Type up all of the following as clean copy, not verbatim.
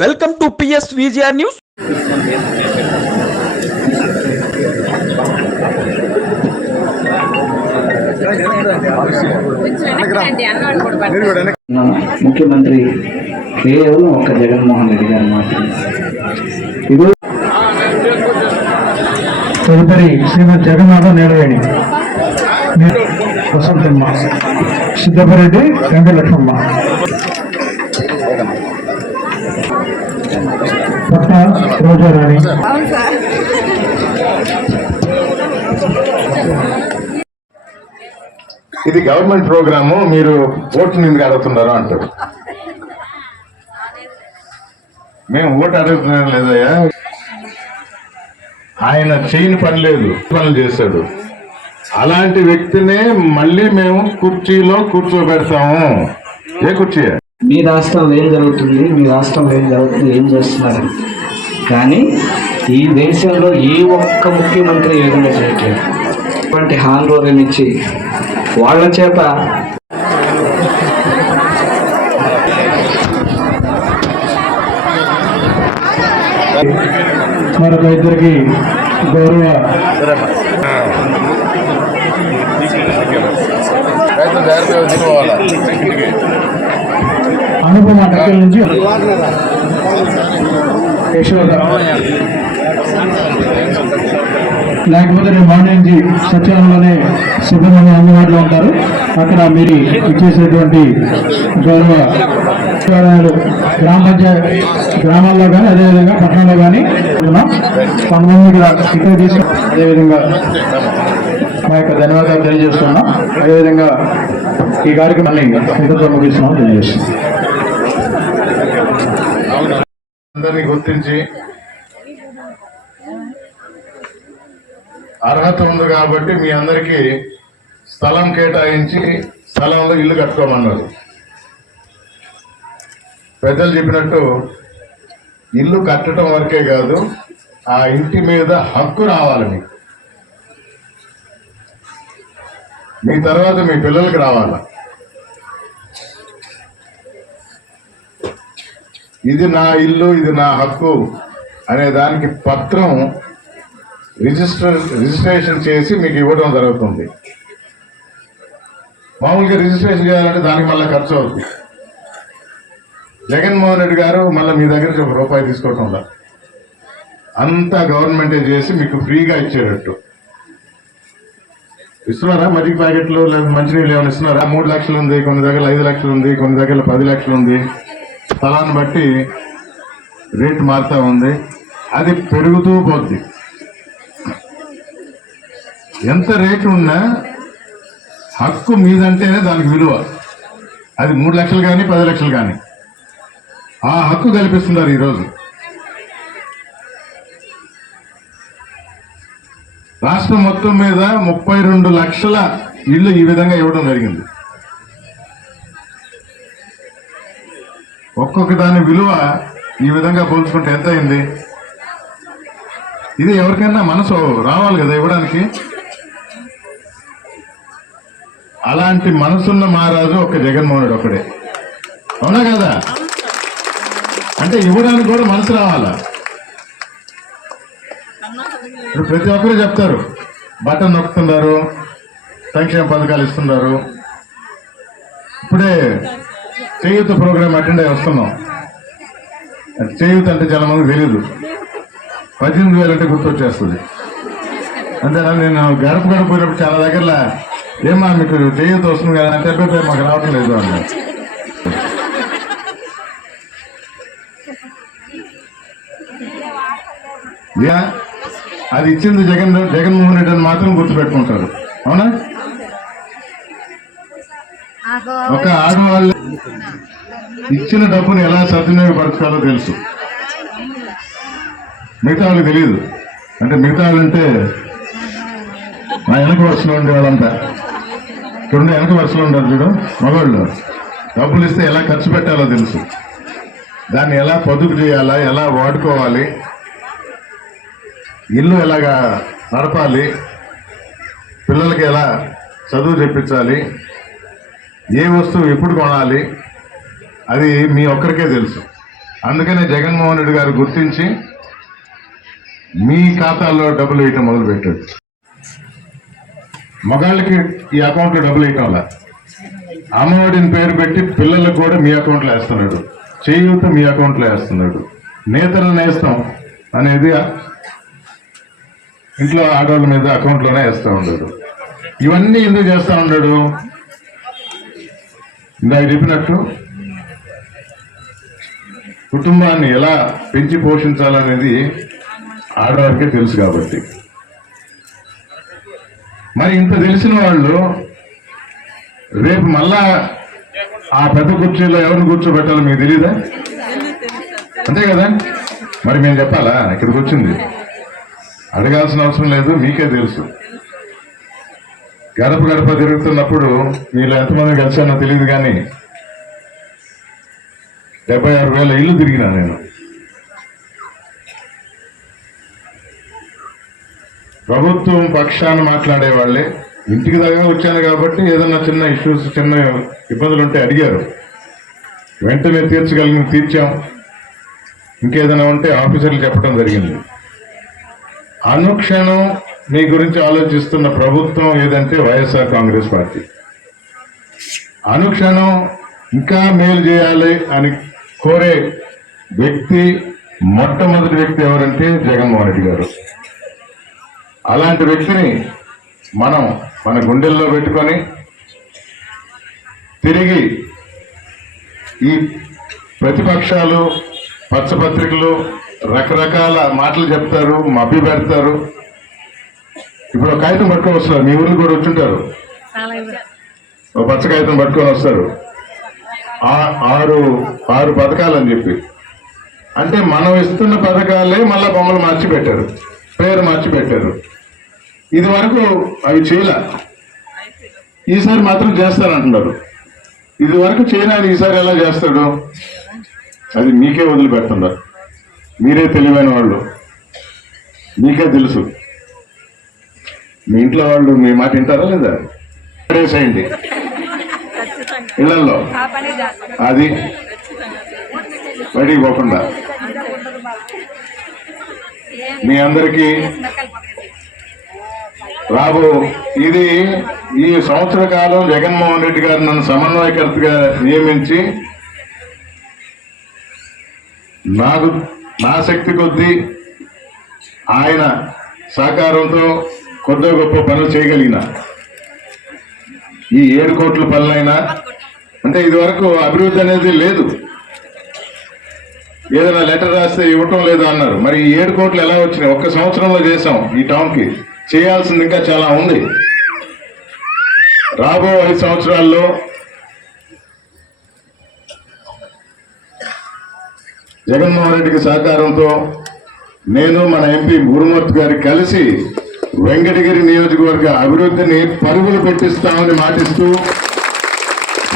Welcome to PS VGR news. ముఖ్యమంత్రి కేవలం ఒక్క జగన్మోహన్ రెడ్డి గారు మాత్రమే. ఈరోజు తదుపరి శ్రీమతి జగన్నాథ నేడవేణి, వసంతమ్మ, సిద్ధపరెడ్డి, వెంకటలక్ష్మమ్మ, పట్ట రోజారాణి. ఇది గవర్నమెంట్ ప్రోగ్రాము, మీరు ఓటు ఎందుకు అడుగుతున్నారు అంటారు. మేము ఓటు అడుగుతున్నాం లేదయ్యా, ఆయన చేయని పని లేదు, పనులు చేశాడు. అలాంటి వ్యక్తినే మళ్ళీ మేము కుర్చీలో కూర్చోబెడతాము. ఏ కుర్చీ? మీ రాష్ట్రంలో ఏం జరుగుతుంది, మీ రాష్ట్రంలో ఏం జరుగుతుంది, ఏం చేస్తున్నారు కానీ ఈ దేశంలో ఏ ఒక్క ముఖ్యమంత్రి ఏదైనా చేయట్లేదు. ఇటువంటి హాల్ రోల్ ఇచ్చి వాళ్ళ చేత మరొక ఇద్దరికి గౌరవ అనుపమ టెక్కల నుంచి యశోద, లేకపోతే రేపు మార్నింగ్ నుంచి సత్యాలంలోనే సిబ్బంది అందుబాటులో ఉంటారు. అక్కడ మీరు ఇచ్చేసేటువంటి గౌరవ గ్రామ పంచాయతీ గ్రామాల్లో కానీ అదేవిధంగా పట్టణంలో కానీ కొంతమంది ఇక్కడ తీసుకు అదేవిధంగా మా యొక్క ధన్యవాదాలు తెలియజేస్తున్నాం. అదేవిధంగా ఈ కార్యక్రమాన్ని ఇంతతో ముగిస్తున్నాం తెలియజేస్తున్నాం. అందరినీ గుర్తించి అర్హత ఉంది కాబట్టి మీ అందరికీ స్థలం కేటాయించి స్థలంలో ఇల్లు కట్టుకోమన్నారు. పెద్దలు చెప్పినట్టు ఇల్లు కట్టడం వరకే కాదు, ఆ ఇంటి మీద హక్కు రావాలి. మీ తర్వాత మీ పిల్లలకి రావాలి. ఇది నా ఇల్లు, ఇది నా హక్కు అనే దానికి పత్రం రిజిస్ట్రేషన్ చేసి మీకు ఇవ్వడం జరుగుతుంది. మామూలుగా రిజిస్ట్రేషన్ చేయాలంటే దానికి మళ్ళీ ఖర్చు అవుతుంది. జగన్మోహన్ రెడ్డి గారు మళ్ళీ మీ దగ్గర ఒక రూపాయి తీసుకోవటంలా, అంతా గవర్నమెంటే చేసి మీకు ఫ్రీగా ఇచ్చేటట్టు ఇస్తున్నారా. మజ్జిగ ప్యాకెట్లు లేదా మంచినీళ్ళు ఏమైనా ఇస్తున్నారా? 3 లక్షలు ఉంది, కొన్ని దగ్గర 5 లక్షలు ఉంది, కొన్ని దగ్గర 10 లక్షలు ఉంది. స్థలాన్ని బట్టి రేటు మారుతూ ఉంది, అది పెరుగుతూ పోద్ది. ఎంత రేటు ఉన్నా హక్కు మీదంటేనే దానికి విలువ. అది 3 లక్షలు కానీ 10 లక్షలు కానీ ఆ హక్కు కల్పిస్తున్నారు ఈరోజు. రాష్ట్రం మొత్తం మీద 32 లక్షల ఇళ్ళు ఈ విధంగా ఇవ్వడం జరిగింది. ఒక్కొక్క దాని విలువ ఈ విధంగా పోల్చుకుంటే ఎంత అయింది? ఇది ఎవరికైనా మనసు రావాలి కదా ఇవ్వడానికి. అలాంటి మనసున్న మహారాజు ఒక జగన్మోహన్ రెడ్డి ఒకడే, అవునా కదా? అంటే ఇవ్వడానికి కూడా మనసు రావాలా. ఇప్పుడు ప్రతి ఒక్కరు చెప్తారు, బటన్ నొక్కుతున్నారు, సంక్షేమ పథకాలు ఇస్తున్నారు. ఇప్పుడే చేయూత ప్రోగ్రాం అటెండ్ అయ్యి వస్తున్నాం. చేయూత అంటే చాలా మంది తెలియదు. 18,000 అంటే గుర్తొచ్చేస్తుంది. అంతేనా? నేను గడప పోయినప్పుడు చాలా దగ్గరలో ఏమా మీకు చేయూత వస్తుంది కదా అంటే మాకు రావటం లేదు అన్నారు. అది ఇచ్చింది జగన్మోహన్ రెడ్డి అని మాత్రం గుర్తుపెట్టుకుంటారు, అవునా? ఒక ఆడవాళ్ళు ఇచ్చిన డబ్బుని ఎలా సద్వినియోగపరచాలో తెలుసు, మిగతా వాళ్ళకి తెలియదు. అంటే మిగతా వాళ్ళంటే నా వెనక వరుసలో ఉండే వాళ్ళంతా ఇక్కడ వెనక వరుసలో ఉంటారు చూడు, మగవాళ్ళు డబ్బులు ఇస్తే ఎలా ఖర్చు పెట్టాలో తెలుసు, దాన్ని ఎలా పొదుపు చేయాలా, ఎలా వాడుకోవాలి, ఇల్లు ఎలాగా నడపాలి, పిల్లలకి ఎలా చదువు చెప్పించాలి, ఏ వస్తువు ఎప్పుడు కొనాలి, అది మీ ఒక్కరికే తెలుసు. అందుకనే జగన్మోహన్ రెడ్డి గారు గుర్తించి మీ ఖాతాల్లో డబ్బులు వేయటం మొదలుపెట్టాడు. మగాళ్ళకి ఈ అకౌంట్లో డబ్బులు వేయటం వల్ల అమ్మఒడిని పేరు పెట్టి పిల్లలకు కూడా మీ అకౌంట్లో వేస్తున్నాడు, చేయూత మీ అకౌంట్లో వేస్తున్నాడు, నేతల నేస్తం అనేది ఇంట్లో ఆడవాళ్ళ మీద అకౌంట్లోనే వేస్తూ ఉన్నాడు. ఇవన్నీ ఎందుకు చేస్తూ ఉన్నాడు? ఇందాక చెప్పినట్టు కుటుంబాన్ని ఎలా పెంచి పోషించాలనేది ఆడవారికే తెలుసు కాబట్టి. మరి ఇంత తెలిసిన వాళ్ళు రేపు మళ్ళా ఆ పెద్ద కుర్చీలో ఎవరిని కూర్చోబెట్టాలో మీకు తెలియదా? అంతే కదా. మరి మేము చెప్పాలా? ఇక్కడికి వచ్చింది అడగాల్సిన అవసరం లేదు, మీకే తెలుసు. గడప గడప తిరుగుతున్నప్పుడు మీరు ఎంతమంది కలిసానో తెలియదు కానీ 76,000 ఇల్లు తిరిగినా నేను. ప్రభుత్వం పక్షాన మాట్లాడే వాళ్ళే ఇంటికి దగ్గర వచ్చాను కాబట్టి ఏదన్నా చిన్న ఇష్యూస్, చిన్న ఇబ్బందులు ఉంటే అడిగారు, వెంటనే తీర్చగలిగిన తీర్చాం. ఇంకేదైనా ఉంటే ఆఫీసర్లు చెప్పడం జరిగింది. అనుక్షణం మీ గురించి ఆలోచిస్తున్న ప్రభుత్వం ఏదంటే వైఎస్ఆర్ కాంగ్రెస్ పార్టీ. అనుక్షణం ఇంకా మేలు చేయాలి అని కోరే వ్యక్తి, మొట్టమొదటి వ్యక్తి ఎవరంటే జగన్మోహన్ రెడ్డి గారు. అలాంటి వ్యక్తిని మనం మన గుండెల్లో పెట్టుకొని తిరిగి ఈ ప్రతిపక్షాలు పచ్చపత్రికలు రకరకాల మాటలు చెప్తారు, మభ్య పెడతారు. ఇప్పుడు ఒక కాగితం పట్టుకొని వస్తారు, మీ ఊరికి కూడా వచ్చుంటారు, ఒక పచ్చ కాగితం పట్టుకొని వస్తారు, ఆరు పథకాలు అని చెప్పి. అంటే మనం ఇస్తున్న పథకాలే మళ్ళా బొమ్మలు మార్చి పెట్టారు, పేరు మార్చి పెట్టారు. ఇది వరకు అవి చేయలే, ఈసారి మాత్రం చేస్తానంటున్నారు. ఇది వరకు చేయడానికి ఈసారి ఎలా చేస్తాడు? అది మీకే వదిలిపెడుతున్నారు. మీరే తెలివైన వాళ్ళు, మీకే తెలుసు. మీ ఇంట్లో వాళ్ళు మీ మాట వింటారా లేదా? వేసేయండి ఇళ్లలో, అది బయటికి పోకుండా. మీ అందరికీ ఇది ఈ సంవత్సర కాలం జగన్మోహన్ రెడ్డి గారు నన్ను సమన్వయకర్తగా నియమించి నా శక్తి కొద్దీ ఆయన సహకారంతో కొద్ది గొప్ప పనులు చేయగలిగిన ఈ 7 కోట్ల పనులైనా, అంటే ఇది వరకు అభివృద్ధి అనేది లేదు, ఏదైనా లెటర్ రాస్తే ఇవ్వటం లేదు అన్నారు. మరి ఈ 7 కోట్లు ఎలా వచ్చినాయి? ఒక్క సంవత్సరంలో చేసాం. ఈ టౌన్కి చేయాల్సింది ఇంకా చాలా ఉంది. రాబో 5 సంవత్సరాల్లో జగన్మోహన్ రెడ్డికి సహకారంతో నేను మన ఎంపీ గురుమూర్తి గారు కలిసి వెంకటగిరి నియోజకవర్గ అభివృద్ధిని పరుగులు పెట్టిస్తామని మాటిస్తూ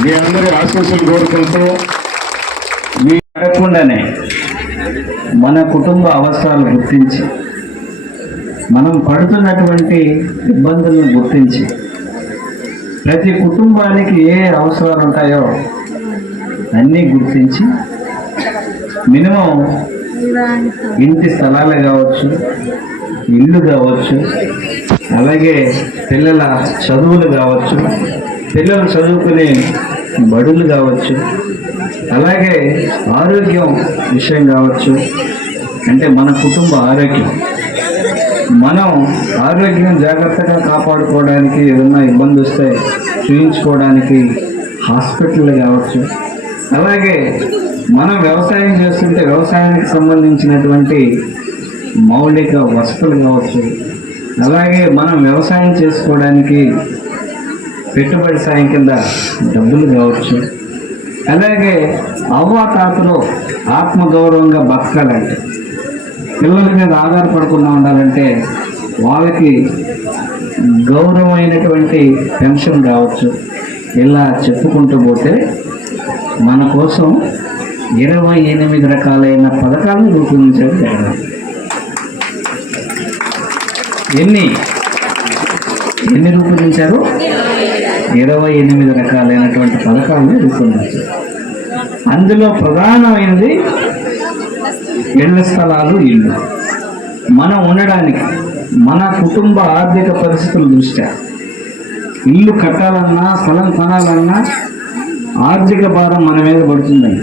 మీ అందరి ఆశీస్సులు కోరుకుంటూ అడగకుండానే మన కుటుంబ అవసరాలు గుర్తించి, మనం పడుతున్నటువంటి ఇబ్బందులను గుర్తించి, ప్రతి కుటుంబానికి ఏ అవసరాలు ఉంటాయో అన్నీ గుర్తించి, మినిమం ఇంటి స్థలాలు కావచ్చు, ఇల్లు కావచ్చు, అలాగే పిల్లల చదువులు కావచ్చు, పిల్లలు చదువుకునే బడులు కావచ్చు, అలాగే ఆరోగ్యం విషయం కావచ్చు. అంటే మన కుటుంబ ఆరోగ్యం, మనం ఆరోగ్యం జాగ్రత్తగా కాపాడుకోవడానికి, ఏదన్నా ఇబ్బంది వస్తే చూయించుకోవడానికి హాస్పిటల్ కావచ్చు, అలాగే మనం వ్యవసాయం చేస్తుంటే వ్యవసాయానికి సంబంధించినటువంటి మౌలిక వసతులు కావచ్చు, అలాగే మనం వ్యవసాయం చేసుకోవడానికి పెట్టుబడి సాయం కింద డబ్బులు కావచ్చు, అలాగే అవ్వాతాతలో ఆత్మగౌరవంగా బతకాలంటే, పిల్లల మీద ఆధారపడకుండా ఉండాలంటే వాళ్ళకి గౌరవమైనటువంటి పెన్షన్ కావచ్చు. ఇలా చెప్పుకుంటూ పోతే మన కోసం 28 రకాలైన పథకాలను రూపొందించడం జరగాలి. ఎన్ని రూపొందించారు? 28 రకాలైనటువంటి పథకాలను రూపొందించారు. అందులో ప్రధానమైనది ఇళ్ల స్థలాలు, ఇల్లు మనం ఉండడానికి మన కుటుంబ ఆర్థిక పరిస్థితుల దృష్ట్యా ఇల్లు కట్టాలన్నా స్థలం కొనాలన్నా ఆర్థిక భారం మన మీద పడుతుందని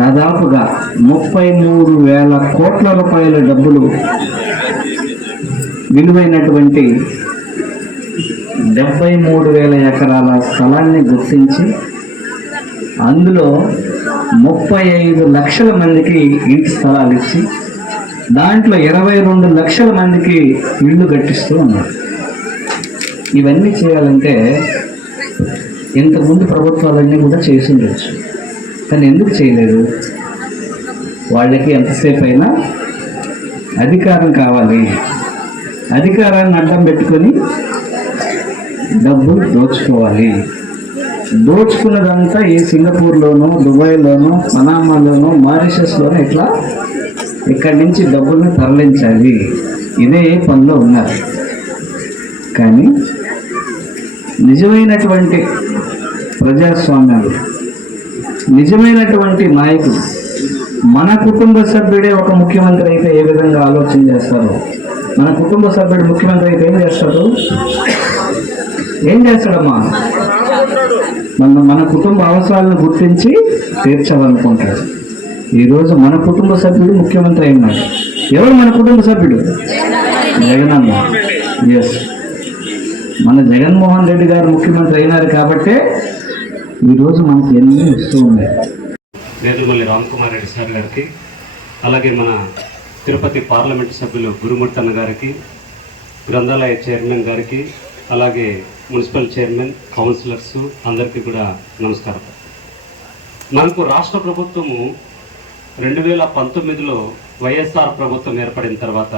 దాదాపుగా 33,000 కోట్ల రూపాయల డబ్బులు విలువైనటువంటి 73,000 ఎకరాల స్థలాన్ని గుర్తించి అందులో 35 లక్షల మందికి ఇంటి స్థలాలు ఇచ్చి దాంట్లో 22 లక్షల మందికి ఇళ్ళు కట్టిస్తూ ఉన్నారు. ఇవన్నీ చేయాలంటే ఇంతకుముందు ప్రభుత్వాలన్నీ కూడా చేసి ఉండొచ్చు, కానీ ఎందుకు చేయలేదు? వాళ్ళకి ఎంతసేపు అయినా అధికారం కావాలి, అధికారాన్ని అడ్డం పెట్టుకొని డబ్బులు దోచుకోవాలి. దోచుకున్నదంతా ఈ సింగపూర్లోనూ, దుబాయ్లోనూ, పనామాలోనూ, మారిషస్లోనూ ఇట్లా ఇక్కడి నుంచి డబ్బుల్ని తరలించాలి. ఇదే పనిలో ఉన్నారు. కానీ నిజమైనటువంటి ప్రజాస్వామ్యాలు, నిజమైనటువంటి నాయకులు మన కుటుంబ సభ్యుడే ఒక ముఖ్యమంత్రి అయితే ఏ విధంగా ఆలోచన చేస్తారో, మన కుటుంబ సభ్యుడు ముఖ్యమంత్రి అయితే ఏం చేస్తాడు? ఏం చేస్తాడమ్మా? మన కుటుంబ అవసరాలను గుర్తించి తీర్చాలనుకుంటాడు. ఈరోజు మన కుటుంబ సభ్యుడు ముఖ్యమంత్రి అయినాడు. ఎవరు మన కుటుంబ సభ్యుడు? జగనన్న. ఎస్, మన జగన్మోహన్ రెడ్డి గారు ముఖ్యమంత్రి అయినారు కాబట్టే ఈరోజు మనకి ఎన్ని ఇస్తూ ఉన్నాయి. నేదుమల్లి రామ్కుమార్ రెడ్డి సార్ గారికి, అలాగే మన తిరుపతి పార్లమెంటు సభ్యులు గురుమూర్తన్న గారికి, గ్రంథాలయ చైర్మన్ గారికి, అలాగే మున్సిపల్ చైర్మన్, కౌన్సిలర్స్ అందరికీ కూడా నమస్కారం. మనకు రాష్ట్ర ప్రభుత్వము 2019లో వైఎస్ఆర్ ప్రభుత్వం ఏర్పడిన తర్వాత,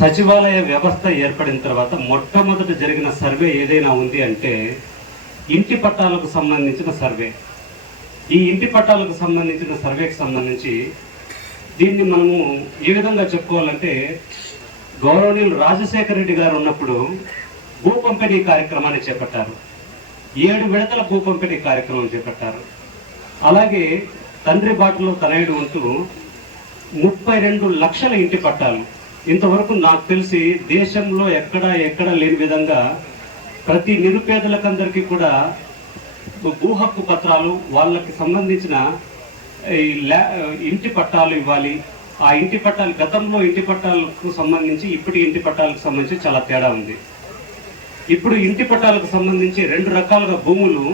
సచివాలయ వ్యవస్థ ఏర్పడిన తర్వాత మొట్టమొదట జరిగిన సర్వే ఏదైనా ఉంది అంటే ఇంటి పట్టాలకు సంబంధించిన సర్వే. ఈ ఇంటి పట్టాలకు సంబంధించిన సర్వేకి సంబంధించి దీన్ని మనము ఏ విధంగా చెప్పుకోవాలంటే, గౌరవనీయులు రాజశేఖర రెడ్డి గారు ఉన్నప్పుడు భూ పంపిణీ కార్యక్రమాన్ని చేపట్టారు. 7 విడతల భూ పంపిణీ కార్యక్రమం చేపట్టారు. అలాగే తండ్రి బాటలో తనయుడు ఉంటూ 32 లక్షల ఇంటి పట్టాలు. ఇంతవరకు నాకు తెలిసి దేశంలో ఎక్కడ లేని విధంగా ప్రతి నిరుపేదలకందరికీ కూడా భూ హక్కు పత్రాలు, వాళ్ళకి సంబంధించిన ఇంటి పట్టాలు ఇవ్వాలి. ఆ ఇంటి పట్టాలు, గతంలో ఇంటి పట్టాలకు సంబంధించి ఇప్పటి ఇంటి పట్టాలకు సంబంధించి చాలా తేడా ఉంది. ఇప్పుడు ఇంటి పట్టాలకు సంబంధించి 2 రకాలుగా భూములు,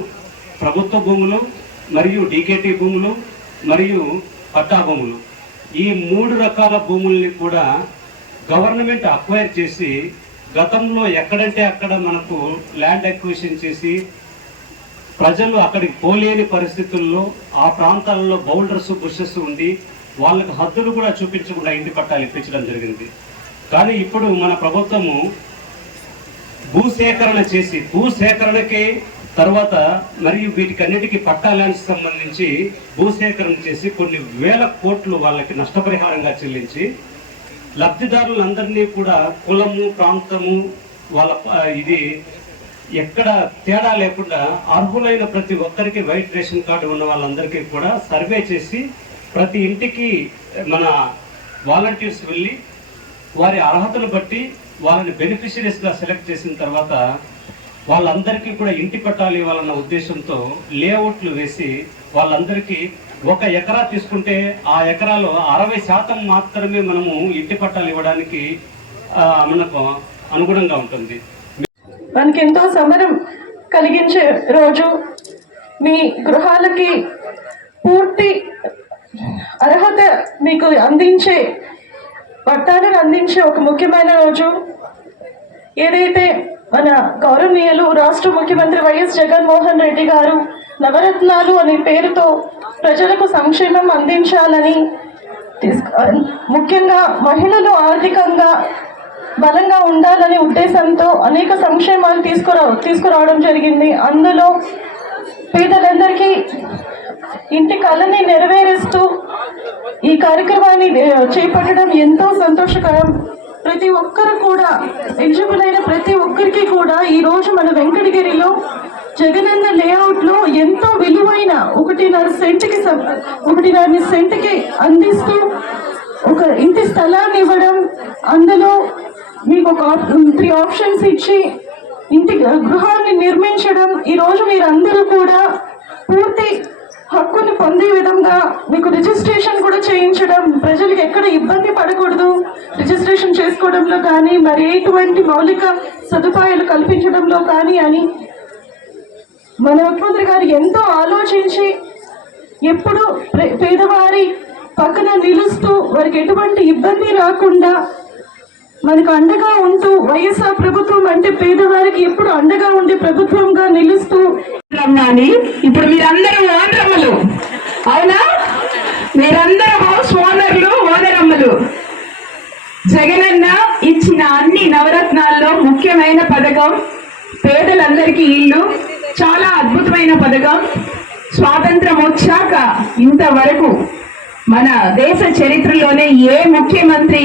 ప్రభుత్వ భూములు మరియు డీకేటీ భూములు మరియు పట్టా భూములు, ఈ 3 రకాల భూముల్ని కూడా గవర్నమెంట్ అక్వైర్ చేసి, గతంలో ఎక్కడంటే అక్కడ మనకు ల్యాండ్ అక్విజిషన్ చేసి ప్రజలు అక్కడికి పోలేని పరిస్థితుల్లో ఆ ప్రాంతాలలో బౌల్డర్స్, బుషెస్ ఉండి వాళ్ళకు హద్దులు కూడా చూపించకుండా ఇంటి పట్టాలు ఇప్పించడం జరిగింది. కానీ ఇప్పుడు మన ప్రభుత్వము భూసేకరణ చేసి, భూసేకరణకి తర్వాత మరియు వీటికన్నిటికీ పట్టా ల్యాండ్స్ సంబంధించి భూసేకరణ చేసి కొన్ని వేల కోట్లు వాళ్ళకి నష్టపరిహారంగా చెల్లించి లబ్ధిదారులందరినీ కూడా కులము, ప్రాంతము, వాళ్ళ ఇది ఎక్కడ తేడా లేకుండా అర్హులైన ప్రతి ఒక్కరికి వైట్ రేషన్ కార్డు ఉన్న వాళ్ళందరికీ కూడా సర్వే చేసి ప్రతి ఇంటికి మన వాలంటీర్స్ వెళ్ళి వారి అర్హతలు బట్టి వాళ్ళని బెనిఫిషరీస్గా సెలెక్ట్ చేసిన తర్వాత వాళ్ళందరికీ కూడా ఇంటి పట్టాలు ఇవ్వాలన్న ఉద్దేశంతో లేఅవుట్లు వేసి వాళ్ళందరికీ 1 ఎకరా తీసుకుంటే ఆ ఎకరాలో 60% మాత్రమే మనము ఇంటి పట్టాలు ఇవ్వడానికి మనకు అనుగుణంగా ఉంటుంది. మనకి ఎంతో సమరం కలిగించే రోజు, మీ గృహాలకి పూర్తి అర్హత మీకు అందించే, పట్టాలను అందించే ఒక ముఖ్యమైన రోజు. ఏదైతే మన గౌరవనీయులు రాష్ట్ర ముఖ్యమంత్రి వైఎస్ జగన్మోహన్ రెడ్డి గారు నవరత్నాలు అనే పేరుతో ప్రజలకు సంక్షేమం అందించాలని, ముఖ్యంగా మహిళలు ఆర్థికంగా బలంగా ఉండాలనే ఉద్దేశంతో అనేక సంక్షేమాలు తీసుకురావడం జరిగింది. అందులో పేదలందరికీ ఇంటి కళని నెరవేరుస్తూ ఈ కార్యక్రమాన్ని చేపట్టడం ఎంతో సంతోషకరం. ప్రతి ఒక్కరు కూడా, ఎలిజిబుల్ అయిన ప్రతి ఒక్కరికి కూడా ఈరోజు మన వెంకటగిరిలో జగనన్న లేఅవుట్ లో ఎంతో విలువైన 1.5 సెంట్కి అందిస్తూ ఒక ఇంటి స్థలాన్ని ఇవ్వడం, అందులో మీకు ఒక 3 ఆప్షన్స్ ఇచ్చి ఇంటి గృహాన్ని నిర్మించడం. ఈరోజు మీరందరూ కూడా పూర్తి హక్కుని పొందే విధంగా మీకు రిజిస్ట్రేషన్ కూడా చేయించడం, ప్రజలకు ఎక్కడ ఇబ్బంది పడకూడదు రిజిస్ట్రేషన్ చేసుకోవడంలో కానీ, మరి ఎటువంటి మౌలిక సదుపాయాలు కల్పించడంలో కానీ అని మన ముఖ్యమంత్రి గారు ఎంతో ఆలోచించి ఎప్పుడు పేదవారి పక్కన నిలుస్తూ వారికి ఎటువంటి ఇబ్బంది రాకుండా మనకు అండగా ఉంటూ, వైఎస్ఆర్ ప్రభుత్వం అంటే పేదవారికి ఎప్పుడు అండగా ఉండే ప్రభుత్వంగా నిలుస్తూ. ఇప్పుడు మీరందరూ ఓనరమ్మలు, అవునా? మీరందరూ హౌస్ ఓనరమ్మలు. జగనన్న ఇచ్చిన అన్ని నవరత్నాల్లో ముఖ్యమైన పథకం పేదలందరికీ ఇల్లు. చాలా అద్భుతమైన పథకం. స్వాతంత్రం వచ్చాక ఇంతవరకు మన దేశ చరిత్రలోనే ఏ ముఖ్యమంత్రి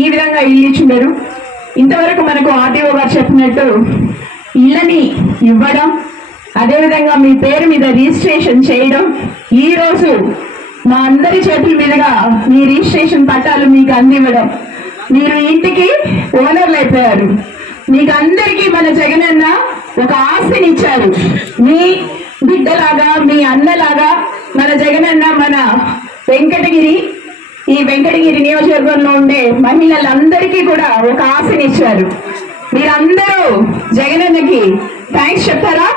ఈ విధంగా ఇల్లు ఇచ్చిండరు. ఇంతవరకు మనకు ఆర్డీఓ గారు చెప్పినట్టు ఇళ్ళని ఇవ్వడం, అదేవిధంగా మీ పేరు మీద రిజిస్ట్రేషన్ చేయడం, ఈ రోజు మా అందరి చేతుల మీదుగా మీ రిజిస్ట్రేషన్ పట్టాలు మీకు అందివ్వడం, మీరు ఇంటికి ఓనర్లు అయిపోయారు. మీకు అందరికీ మన జగనన్న ఒక ఆస్తినిచ్చారు. మీ బిడ్డలాగా, మీ అన్నలాగా మన జగనన్న మన ఈ వెంకటగిరి నియోజకవర్గంలో ఉండే మహిళలందరికీ కూడా ఒక ఆశనిచ్చారు. మీరందరూ జగనన్నకి థ్యాంక్స్ చెప్తారా?